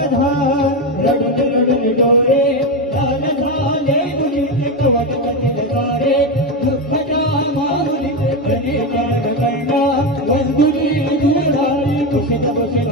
جان خان رڈ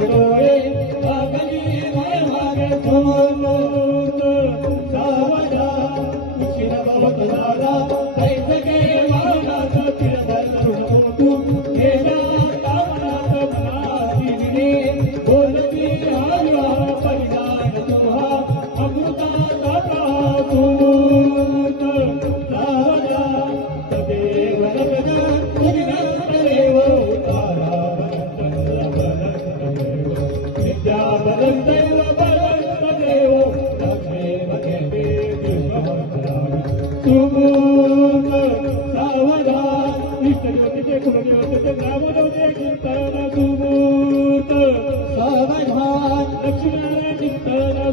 लक्ष्मण चिंतन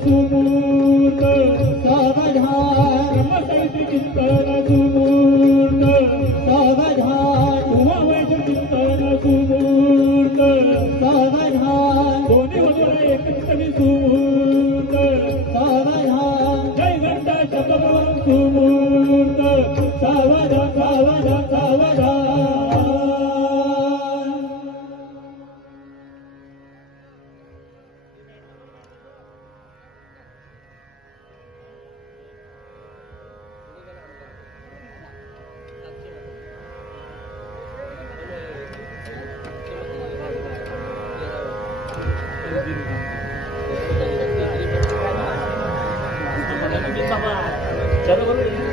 सुमूर्त Jangan